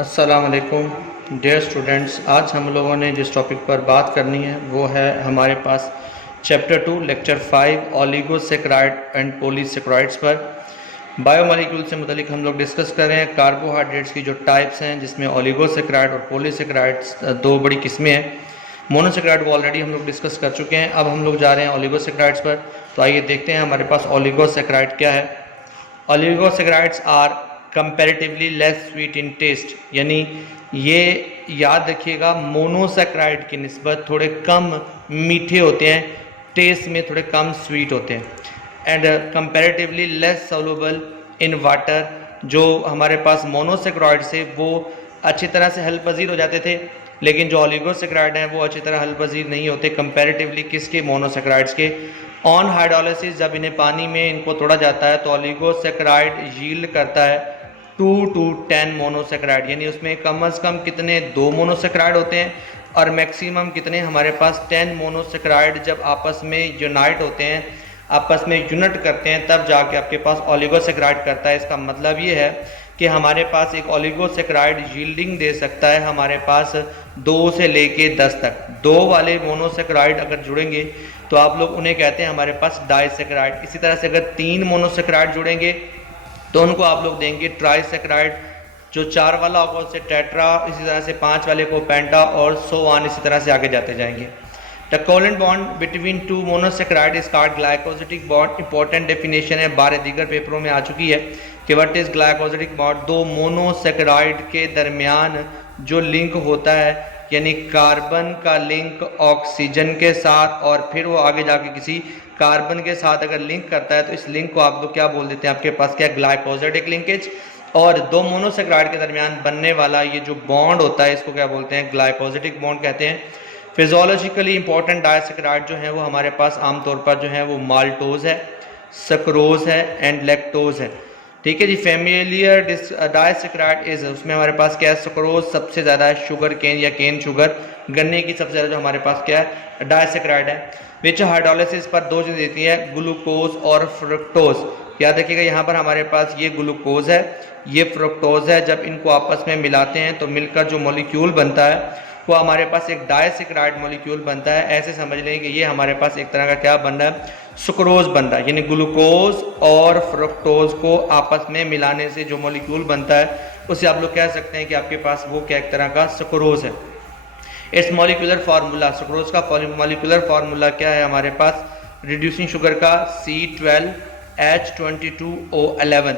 अस्सलाम वालेकुम dear students, आज हम लोगों ने जिस टॉपिक पर बात करनी है वो है हमारे पास chapter 2 lecture 5 oligosaccharide and polysaccharides पर। बायोमॉलिक्यूल से मुतालिक हम लोग डिस्कस कर रहे हैं कार्बोहाइड्रेट्स की जो टाइप्स हैं, जिसमें ओलिगोसेक्राइड और पॉलीसेक्राइड्स दो बड़ी किस्में हैं। मोनोसेक्राइड को ऑलरेडी हम लोग डिस्कस कर चुके हैं, अब हम लोग जा रहे हैं ओलिगोसेक्राइड्स पर। तो आइए देखते हैं हमारे पास ओलिगोसेक्राइड क्या है। Oligosaccharides are comparatively less sweet in taste, यानी ये याद रखिएगा मोनोसेक्राइड की निस्बत थोड़े कम मीठे होते हैं, टेस्ट में थोड़े कम स्वीट होते हैं। And comparatively less soluble in water, जो हमारे पास मोनोसेक्राइड से वो अच्छी तरह से हल पजीर हो जाते थे, लेकिन जो ओलिगोसेक्राइड हैं वो अच्छी तरह हल पजीर नहीं होते कंपैरेटिवली किसके, मोनोसेक्राइड्स के। ऑन हाइड्रोलिसिस जब इन्हें पानी में इनको तोड़ा जाता है तो ओलिगोसेक्राइड यील्ड करता है 2 to 10 मोनोसेक्राइड, यानी उसमें कम से कम कितने 2 मोनोसेक्राइड होते हैं और मैक्सिमम कितने हमारे पास 10 मोनोसेक्राइड जब आपस में यूनाइट होते हैं, आपस में यूनिट करते हैं, तब जाके आपके पास ओलिगोसेक्राइड करता है। इसका मतलब ये है कि हमारे पास एक ओलिगोसेक्राइड यील्डिंग दे सकता है हमारे पास 2 से लेके 10 तक। 2 वाले मोनोसेक्राइड अगर जुड़ेंगे तो आप लोग उन्हें कहते हैं हमारे पास डाइसेक्राइड। इसी तरह से अगर 3 मोनोसेक्राइड जुड़ेंगे तो उनको आप लोग देंगे ट्राइसेक्राइड। जो 4 वाला होगा उससे टेट्रा, इसी तरह से 5 वाले को पेंटा और सो ऑन, इसी तरह से आगे जाते जाएंगे। The covalent bond between 2 monosaccharide is called glycosidic bond. Important definition है, 12 दीगर पेपरों में आ चुकी है कि what is glycosidic bond. 2 monosaccharide के दरमियान जो लिंक होता है, यानी कार्बन का लिंक ऑक्सीजन के साथ और फिर वो आगे जाके किसी कार्बन के साथ अगर लिंक करता है तो इस लिंक को आप लोग क्या बोल देते हैं, आपके पास क्या, ग्लाइकोसिडिक लिंकेज। और 2 मोनोसेक्राइड के दरमियान बनने वाला ये जो बॉन्ड होता है इसको क्या बोलते हैं, ग्लाइकोसिडिक बॉन्ड कहते हैं। फिजियोलॉजिकली इंपॉर्टेंट डाइसेक्राइड जो है वो हमारे पास आमतौर पर जो है वो माल्टोज है, सक्रोज है एंड लैक्टोज है। ठीक है जी। फेमिलियर डाइसेक्राइड इज, उसमें हमारे पास क्या है, सक्रोज सबसे ज़्यादा है, शुगर केन या केन शुगर गन्ने की सबसे ज़्यादा जो हमारे पास क्या है, डाइसेक्राइड है। विच हाइड्रोलिसिस पर 2 चीज़ देती है, ग्लूकोज और फ्रुक्टोज। याद रखिएगा यहाँ पर हमारे पास ये ग्लूकोज है, ये फ्रुक्टोज है। जब इनको आपस में मिलाते हैं तो मिलकर जो मॉलिक्यूल बनता है वो हमारे पास एक डाइसेक्राइड मॉलिक्यूल बनता है। ऐसे समझ लें कि ये हमारे पास एक तरह का क्या बन रहा है, सुक्रोज बन रहा है, यानी ग्लूकोज और फ्रुक्टोज को आपस में मिलाने से जो मॉलिक्यूल बनता है उसे आप लोग कह सकते हैं कि आपके पास वो क्या एक तरह का सुक्रोज है। इट्स मॉलिक्यूलर फार्मूला, सुक्रोज का मॉलिक्यूलर फार्मूला क्या है हमारे पास, रिड्यूसिंग शुगर का C12H22O11।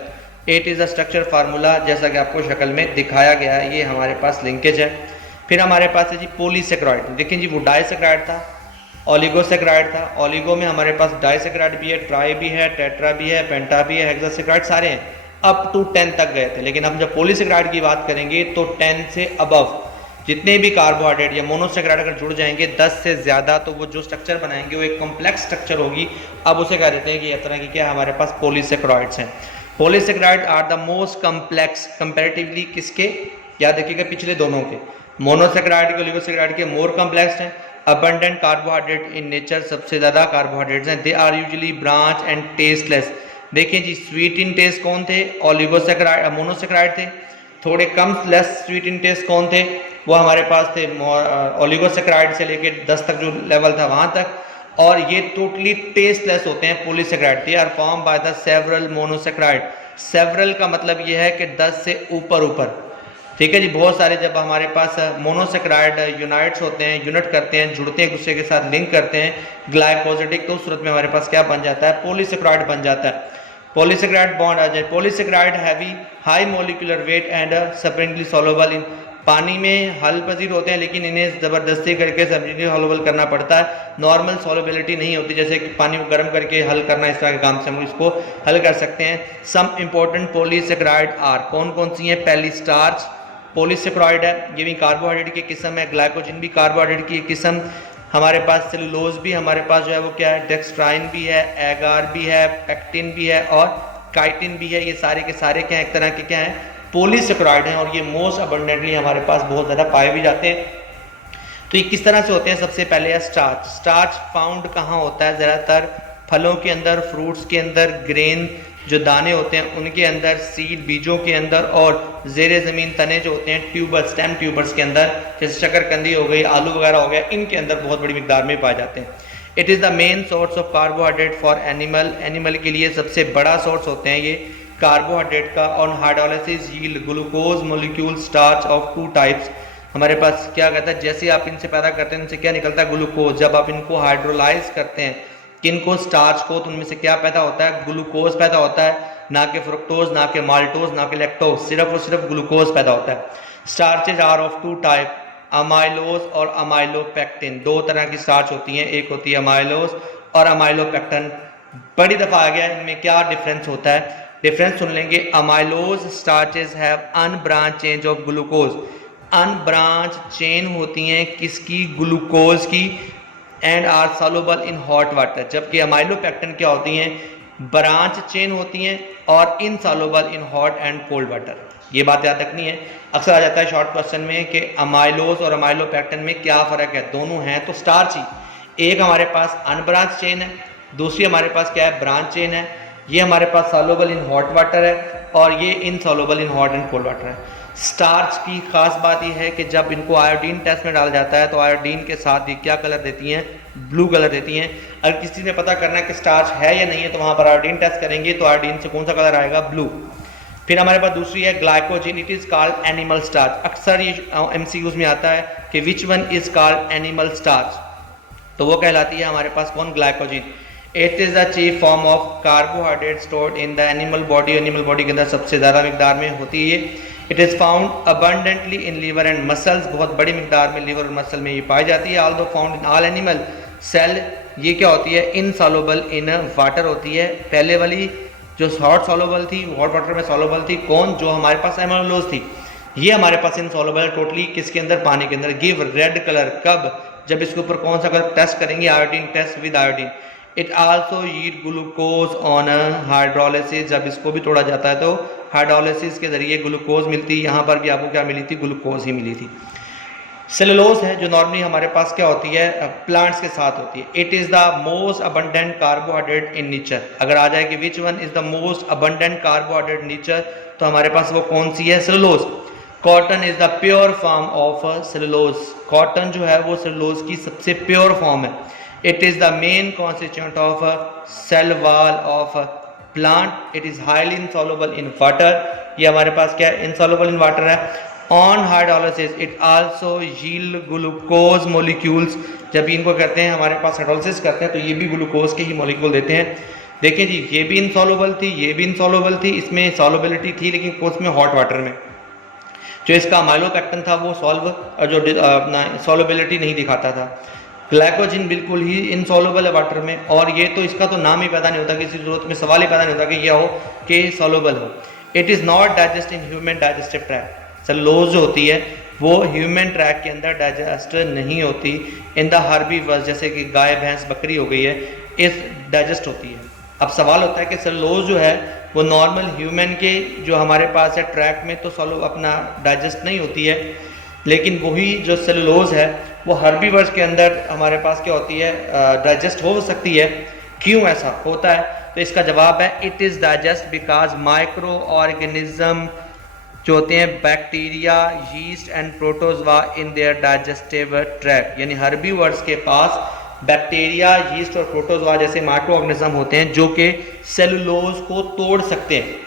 It is a structure formula, जैसा कि आपको शक्ल में दिखाया गया है, ये हमारे पास लिंकेज है। फिर हमारे पास है जी पॉलीसेक्राइड। देखें जी, वो डाइसेक्राइड था, ओलिगोसेक्राइड था। ओलिगो में हमारे पास डाइसेक्राइड भी है, ट्राई भी है, टेट्रा भी है, पेंटा भी है, हेक्सासेक्राइड सारे हैं, अप टू 10 तक गए थे। लेकिन हम जब पॉलीसेक्राइड की बात करेंगे तो 10 से अबव जितने भी कार्बोहाइड्रेट या मोनोसेक्राइड अगर जुड़ जाएंगे 10 से ज़्यादा, तो वो जो स्ट्रक्चर बनाएंगे वो एक कॉम्प्लेक्स स्ट्रक्चर होगी। अब उसे कह देते हैं कि इस तरह की क्या हमारे पास पॉलीसेक्राइड्स हैं। Polysaccharide are the most complex comparatively किसके, याद रखिएगा पिछले दोनों के, मोनोसेक्राइड के ओलिगोसेक्राइड के मोर कम्प्लेक्स हैं। अबंडेंट कार्बोहाइड्रेट इन नेचर, सबसे ज़्यादा कार्बोहाइड्रेट्स हैं। They are usually branch and tasteless. देखिए जी, स्वीट इन टेस्ट कौन थे, ओलिगोसेक्राइड मोनोसेक्राइड थे। थोड़े कम लेस स्वीट इन टेस्ट कौन थे, वो हमारे पास थे ओलिगोसेक्राइड से लेके 10 तक जो लेवल था वहाँ तक। और ये टोटली टेस्टलेस होते हैं polysaccharide. They are form by the several monosaccharide. Several का मतलब ये है कि 10 से ऊपर ऊपर, ठीक है जी, बहुत सारे। जब हमारे पास मोनोसेक्राइड यूनाइट्स होते हैं, यूनिट करते हैं, जुड़ते हैं, एक दूसरे के साथ लिंक करते हैं ग्लाइकोसिडिक, तो उस सूरत में हमारे पास क्या बन जाता है, पॉलीसेक्राइड बन जाता है। पॉलीसेक्राइड बॉन्ड आ जाए, polysaccharide heavy high molecular weight and sufficiently soluble in, पानी में हल पजीर होते हैं लेकिन इन्हें ज़बरदस्ती करके सफिशिएंटली सॉल्युबल करना पड़ता है। नॉर्मल सॉल्युबिलिटी नहीं होती, जैसे कि पानी को गर्म करके हल करना, इस तरह के काम से हम इसको हल कर सकते हैं। सम इंपॉर्टेंट पॉलीसेक्राइड आर, कौन कौन सी हैं, पहली स्टार्च पॉलीसेक्राइड है, ये भी कार्बोहाइड्रेट की किस्म है। ग्लाइकोजन भी कार्बोहाइड्रेट की किस्म। हमारे पास सेलुलोज भी हमारे पास जो है वो क्या है, डेक्स्ट्राइन भी है, एगार भी है, पेक्टिन भी है और काइटिन भी है। ये सारे के सारे क्या है, एक तरह के क्या है, पॉलीसेक्राइड हैं और ये मोस्ट अबंडेंटली हमारे पास बहुत ज़्यादा पाए भी जाते हैं। तो ये किस तरह से होते हैं, सबसे पहले है स्टार्च। स्टार्च फाउंड कहाँ होता है, ज़्यादातर फलों के अंदर, फ्रूट्स के अंदर, ग्रेन जो दाने होते हैं उनके अंदर, सीड बीजों के अंदर, और ज़ेरे ज़मीन तने जो होते हैं ट्यूबर्स, स्टेम ट्यूबर्स के अंदर, जैसे शकरकंदी हो गई, आलू वगैरह हो गया, इनके अंदर बहुत बड़ी मिकदार में पाए जाते हैं। It is the main source of carbohydrate for animal, animal के लिए सबसे बड़ा सोर्स होते हैं ये कार्बोहाइड्रेट का। On hydrolysis yield glucose molecule starch of two types. हमारे पास क्या कहता है, जैसे आप इनसे पैदा करते हैं इनसे क्या निकलता है, ग्लूकोज। जब आप इनको हाइड्रोलाइज करते हैं किनको, स्टार्च को, तो उनमें से क्या पैदा होता है, ग्लूकोज पैदा होता है, ना कि फ्रुक्टोज, ना कि माल्टोज, ना कि लैक्टोज, सिर्फ और सिर्फ ग्लूकोज पैदा होता है। Starches are of two type, amylose और अमाइलोपेक्टिन। दो तरह की स्टार्च होती हैं, एक होती है अमाइलोज और अमाइलोपेक्टिन। बड़ी दफ़ा आ गया इनमें क्या डिफरेंस होता है, डिफरेंस सुन लेंगे। Amylose starches have unbranch chains of glucose, unbranch chain होती हैं किसकी, ग्लूकोज की, and are soluble in hot water. जबकि अमाइलोपेक्टिन क्या होती हैं, ब्रांच चेन होती हैं और insoluble in hot and cold water. ये बात याद रखनी है, अक्सर आ जाता है शॉर्ट क्वेश्चन में कि अमाइलोज और अमाइलोपेक्टिन में क्या फ़र्क है। दोनों हैं तो स्टार्च ही, एक हमारे पास अनब्रांच चेन है, दूसरी हमारे पास क्या है, ब्रांच चेन है। ये हमारे पास सॉल्युबल इन हॉट वाटर है और ये insoluble in hot and cold water है। स्टार्च की खास बात यह है कि जब इनको आयोडीन टेस्ट में डाला जाता है तो आयोडीन के साथ ये क्या कलर देती हैं, ब्लू कलर देती हैं। अगर किसी ने पता करना है कि स्टार्च है या नहीं है तो वहाँ पर आयोडीन टेस्ट करेंगे, तो आयोडीन से कौन सा कलर आएगा, ब्लू। फिर हमारे पास दूसरी है glycogen, it is called animal starch. अक्सर ये MCQs में आता है कि which one is called animal starch, तो वो कहलाती है हमारे पास कौन, glycogen. It is the chief form of carbohydrate stored in the animal body, animal body के अंदर सबसे ज़्यादा मिकदार में होती है। It is found abundantly in liver and muscles, बहुत बड़ी मिकदार में लीवर और मसल में ये पाई जाती है। Although found in all animal cell, ये क्या होती है, इनसॉल्युबल इन वाटर होती है। पहले वाली जो हॉट सॉल्युबल थी, हॉट वाटर में सॉल्युबल थी, कौन, जो हमारे पास एमाइलोज थी, ये हमारे पास इनसॉल्युबल टोटली किसके अंदर, पानी के अंदर। गिव रेड कलर कब, जब इसके ऊपर कौन सा कलर टेस्ट करेंगे, iodine test with iodine. It also yield glucose on hydrolysis, जब इसको भी तोड़ा जाता है तो हाइड्रोलिसिस के जरिए ग्लूकोज मिलती है। यहाँ पर भी आपको क्या मिली थी, ग्लूकोज ही मिली थी। सेलुलोज है जो नॉर्मली हमारे पास क्या होती है, प्लांट्स के साथ होती है। It is the most abundant carbohydrate in nature. अगर आ जाए कि which one is the most abundant carbohydrate nature, तो हमारे पास वो कौन सी है, cellulose. Cotton is the pure form of cellulose, cotton जो है वो सेलुलोज की सबसे प्योर फॉर्म है। It is the main constituent of cell wall of plant. It is highly insoluble in water, ये हमारे पास क्या है, इनसॉल्युबल इन वाटर है। On hydrolysis it also yield glucose molecules, जब इनको करते हैं हमारे पास हाइड्रोलिसिस करते हैं तो ये भी ग्लूकोज के ही मोलिक्यूल देते हैं। देखिए जी, ये भी इनसॉल्युबल थी, ये भी इनसॉल्युबल थी, इसमें सॉल्युबिलिटी थी लेकिन उसमें हॉट वाटर में। जो इसका अमाइलोपेक्टिन था वो सॉल्व, और जो अपना सॉल्युबिलिटी नहीं दिखाता था। ग्लाइकोजिन बिल्कुल ही इनसॉल्युबल है वाटर में, और ये तो इसका तो नाम ही पैदा नहीं होता, किसी जरूरत में सवाल ही पैदा नहीं होता कि यह हो कि सॉल्युबल हो। It is not digest in human digestive tract, cellulose जो होती है वो ह्यूमन ट्रैक के अंदर डाइजेस्ट नहीं होती। इन द हर्बीवर्स, जैसे कि गाय भैंस बकरी हो गई है, इस डाइजेस्ट होती है। अब सवाल होता है कि सेलुलोज जो है वो नॉर्मल ह्यूमन के जो हमारे पास है ट्रैक में तो अपना डाइजेस्ट नहीं होती है, लेकिन वही जो सेलुलोज है वो हर्बीवर्स के अंदर हमारे पास क्या होती है, डाइजेस्ट हो सकती है। क्यों ऐसा होता है, तो इसका जवाब है it is digest because micro organism जो होते हैं bacteria, yeast and protozoa in their digestive tract, यानी हर्बीवर्स के पास बैक्टीरिया, यीस्ट और प्रोटोजवा जैसे माइक्रो ऑर्गेनिज्म होते हैं जो कि सेलुलोज को तोड़ सकते हैं।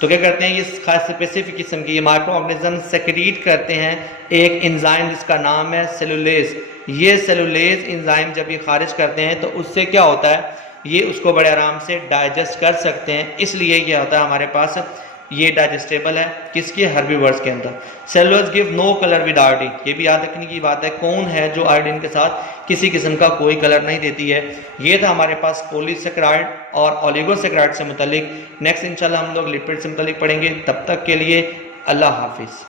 तो क्या करते हैं, ये खास स्पेसिफिक किस्म की ये माइक्रो ऑर्गेनिज्म सेक्रीट करते हैं एक एंजाइम जिसका नाम है सेलुलेज। ये सेलुलेज एंजाइम जब ये खारिज करते हैं तो उससे क्या होता है, ये उसको बड़े आराम से डाइजेस्ट कर सकते हैं, इसलिए क्या होता है हमारे पास ये डाइजेस्टेबल है किसके, हर्बीवर्स के अंदर। Cellulose give no colour with iodine, ये भी याद रखने की बात है, कौन है जो आयोडीन के साथ किसी किस्म का कोई कलर नहीं देती है। ये था हमारे पास पॉलीसेकेराइड और ओलिगोसेकेराइड से मुतालिक। नेक्स्ट इंशाल्लाह हम लोग लिपिड से मुतालिक पढ़ेंगे। तब तक के लिए अल्लाह हाफिज़।